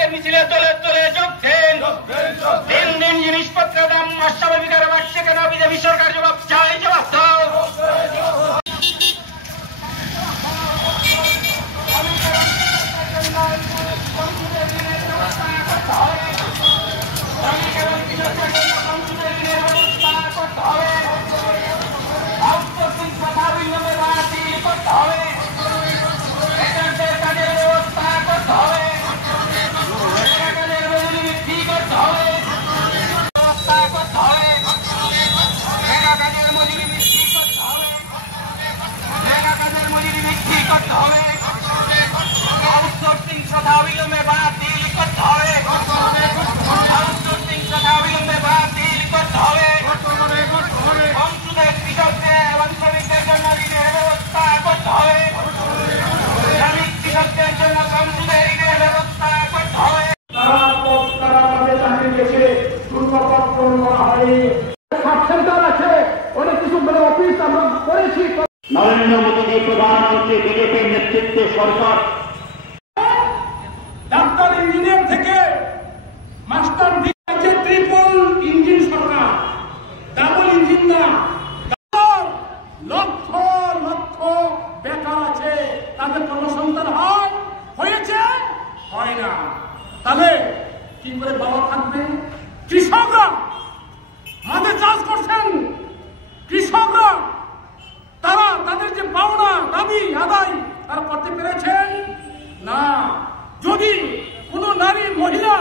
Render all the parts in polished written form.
আজকে মিছিলে দলে দলে যোগ দেন। দিন দিন জিনিসপত্রের দাম অস্বাভাবিক হারে বাড়ছে কেন? বিজেপি সরকার জবাব চাই, জবাব দাও। নরেন্দ্র মোদী প্রধানমন্ত্রী, বিজেপির নেতৃত্বে সরকার ডাক্তার ইঞ্জিনিয়ার থেকে মাস্টার ট্রিপল ইঞ্জিন সরকার, ডাবল ইঞ্জিন না। লক্ষ লক্ষ বেকার আছে, তাদের কর্মসংস্থান হয়েছে হয় না। তাহলে কি করে বাবা থাকবে? কৃষকরা মাঠে চাষ করছেন, কৃষকরা তারা তাদের যে পাওনা দাবি আদায় তারা করতে পেরেছেন না। যদি কোন নারী মহিলা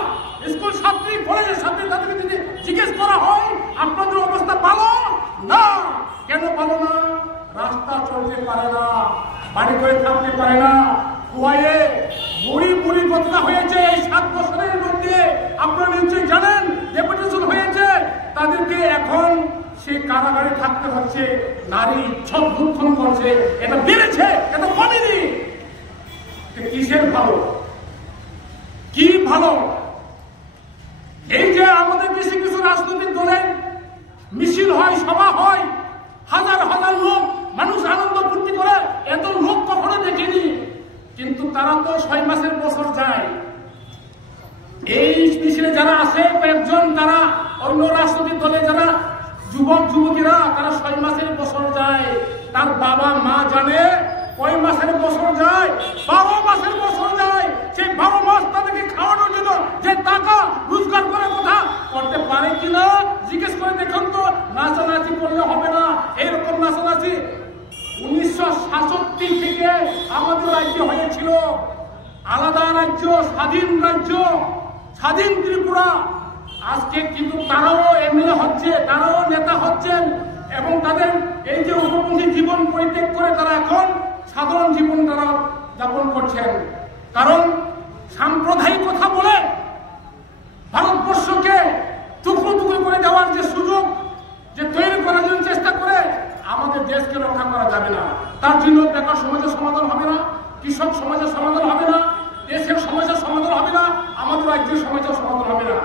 স্কুল ছাত্রী কলেজের ছাত্রী তাদেরকে যদি জিজ্ঞেস করা হয় আপনাদের অবস্থা ভালো না, কেন ভালো না? রাস্তা চলতে পারে না, বাড়ি করে থাকতে পারে না, কুয়ায়ে বুড়ি বুড়ি ঘটনা হয়েছে এই 7 বছরের মধ্যে। আপনারা নিশ্চয়ই জানেন ডেপুটেশন হয়েছে, তাদেরকে এখন সে কারাগারে থাকতে হচ্ছে। নারী ইচ্ছক দুঃখন করছে, এটা বেড়েছে, এটা কমেনি। কিসের ভালো? কি ভালো? এই যে আমাদের কিছু কিছু রাজনৈতিক দলের মিছিল হয়, সভা হয়, হাজার হাজার লোক, মানুষ আনন্দ ফুর্তি করে, এত লোক কখনো দেখিনি। কিন্তু তারা তো 6 মাসের বছর যায়। এই মিছিলে যারা আসে কয়েকজন, তারা অন্য রাজনৈতিক দলে যারা যুবক যুবতীরা, তারা 6 মাসের বছর যায়। তার বাবা মা জানে কয় মাসের বছর যায়? 12 মাসের বছর যায়। সেই 12 মাস তাদেরকে খাওয়ানোর জন্য যে টাকা রোজগার করে কথা করতে পারে কিনা জিজ্ঞেস করে দেখুন তো। নাচানাচি করলে হবে না, এরকম নাচানাচি 1967 থেকে আমাদের রাজ্য হয়েছিল, আলাদা রাজ্য, স্বাধীন রাজ্য, স্বাধীন ত্রিপুরা। আজকে কিন্তু তারাও এমএলএ হচ্ছে, তারাও নেতা হচ্ছেন, এবং তাদের এই যে উপপন্থী জীবন পরিত্যাগ করে তারা এখন সাধারণ জীবন তারা যাপন করছেন। কারণ সাম্প্রদায়িক কথা বলে ভারতবর্ষকে টুকরো টুকরো করে দেওয়ার যে সুযোগ যে তৈরি করার জন্য চেষ্টা করে, আমাদের দেশকে রক্ষা করা যাবে না। তার জন্য বেকার সমাজের সমাধান হবে না, কৃষক সমাজের সমাধান হবে না, দেশের সমস্যার সমাধান হবে না, আমাদের রাজ্যের সমস্যার সমাধান হবে না।